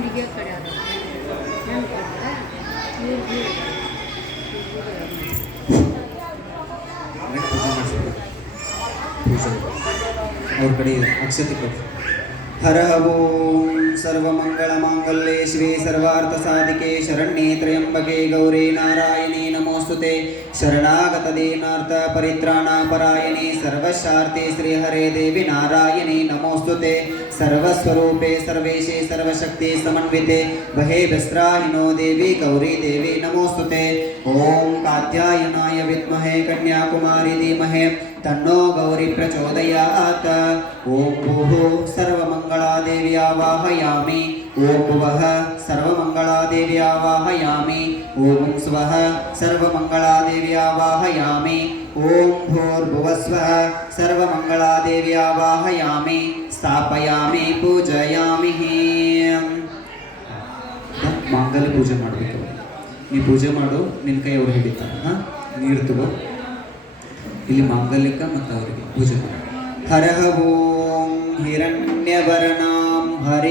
ಅಡುಗೆ ಕಡೆ ಅವ್ರ ಕಡೆ ಅಕ್ಷತೆ ಕೊಟ್ಟು ಹರ ಓಂ ಸರ್ವಮಂಗಳಮಾಂಗಲ್ಯೆ ಶಿವೆ ಸರ್ವಾರ್ಥಸಾಧಿಕೆ ಶರಣ್ಯೆ ತ್ರ್ಯಂಬಕೆ ಗೌರಿ ನಾರಾಯಣಿ ನಮೋಸ್ತುತೆ ಶರಣಾಗತದೇನಾರ್ಥ ಪರಿತ್ರಾಣಪರಾಯಣೆ ಸರ್ವಶಾರ್ತೆ ಶ್ರೀಹರೇ ದೇವಿ ನಾರಾಯಣಿ ನಮೋಸ್ತುತೆ ಸರ್ವಸ್ವರೂಪೆ ಸರ್ವೇಶೆ ಸರ್ವಶಕ್ತಿ ಸಮನ್ವಿತೆ ಭಯೇಭಸ್ರಾಹಿನೋ ದೇವಿ ಗೌರಿ ದೇವಿ ನಮೋಸ್ತುತೆ ಓಂ ಕಾತ್ಯಾಯನಾಯ ವಿದ್ಮಹೆ ಕನ್ಯಾಕುಮಾರಿ ಧೀಮಹಿ ತನ್ನೋ ಗೌರಿ ಪ್ರಚೋದಯಾತ್ ಓಂ ಭೂಃ ಸರ್ವಮಂಗಳಾದೇವಿ ಆವಾಹಯಾಮಿ ಓಂ ಭುವಃ ಸರ್ವಮಂಗಳಾದೇವಿ ಆವಾಹಯಾಮಿ ಓಂ ಸ್ವಃ ಸರ್ವಮಂಗಳಾದೇವಿ ಆವಾಹಯಾಮಿ ಓಂ ಭೂರ್ಭುವಸ್ವಃ ಸರ್ವಮಂಗಳಾದೇವಿ ಆವಾಹಯಾಮಿ ಸ್ಥಾಪಯಾಮಿ ಪೂಜಯಾಮಿ. ಮಾಂಗಲ್ಯ ಪೂಜೆ ಮಾಡಬೇಕು. ನೀ ಪೂಜೆ ಮಾಡು, ನಿನ್ನ ಕೈ ಅವ್ರು ಹಿಡಿತಾರೆ. ನೀರು ತಗೋ, ಇಲ್ಲಿ ಮಾಂಗಲ್ಯಕ ಮತ್ತು ಅವರಿಗೆ ಪೂಜೆ ಮಾಡಿ. ಹರ ಓಂ ಹಿರಣ್ಯವರ್ಣಾಂ ಹರಿ